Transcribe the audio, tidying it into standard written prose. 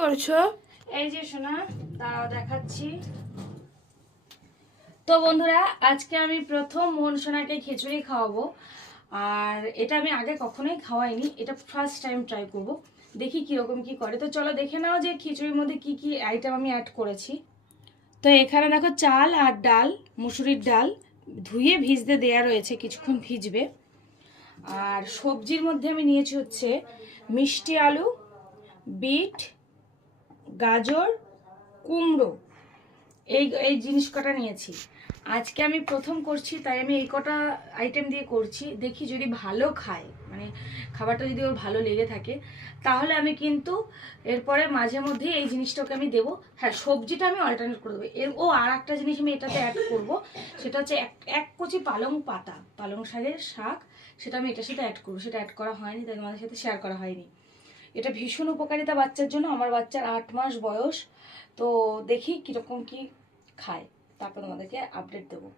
করছো? এই যে শোনা, দাঁড়াও দেখাচ্ছি। তো বন্ধুরা, আজকে আমি প্রথম মোহন সোনাকে খিচুড়ি খাওয়াবো। আর এটা আমি আগে কখনোই খাওয়াইনি, এটা ফার্স্ট টাইম ট্রাই করব। দেখি কিরকম কি করে। তো চলো দেখে নাও যে খিচুড়ির মধ্যে কি কি আইটেম আমি অ্যাড করেছি। তো এখানে দেখো চাল আর ডাল, মুসুরির ডাল ধুয়ে ভিজতে দেয়া রয়েছে, কিছুক্ষণ ভিজবে। আর সবজির মধ্যে আমি নিয়েছি হচ্ছে মিষ্টি আলু, বিট, গাজর, কুমড়ো, এই এই জিনিস কটা নিয়েছি। আজকে আমি প্রথম করছি, তাই আমি এই কটা আইটেম দিয়ে করছি। দেখি যদি ভালো খায়, মানে খাবারটা যদি ওর ভালো লেগে থাকে, তাহলে আমি কিন্তু এরপরে মাঝে মধ্যে এই জিনিসটাকে আমি দেবো। হ্যাঁ, সবজিটা আমি অল্টারনেট করে দেবো। আর একটা জিনিস আমি এটাতে অ্যাড করব, সেটা হচ্ছে এক কচি পালং পাতা, পালং শাকের শাক, সেটা আমি এটার সাথে অ্যাড করবো। সেটা অ্যাড করা হয়নি, তাই তোমাদের সাথে শেয়ার করা হয়নি। এটা ভীষণ উপকারিতা বাচ্চার জন্য। আমার বাচ্চার 8 মাস বয়স। তো দেখি কিরকম কি খায়, তারপর তোমাদেরকে আপডেট দেবো।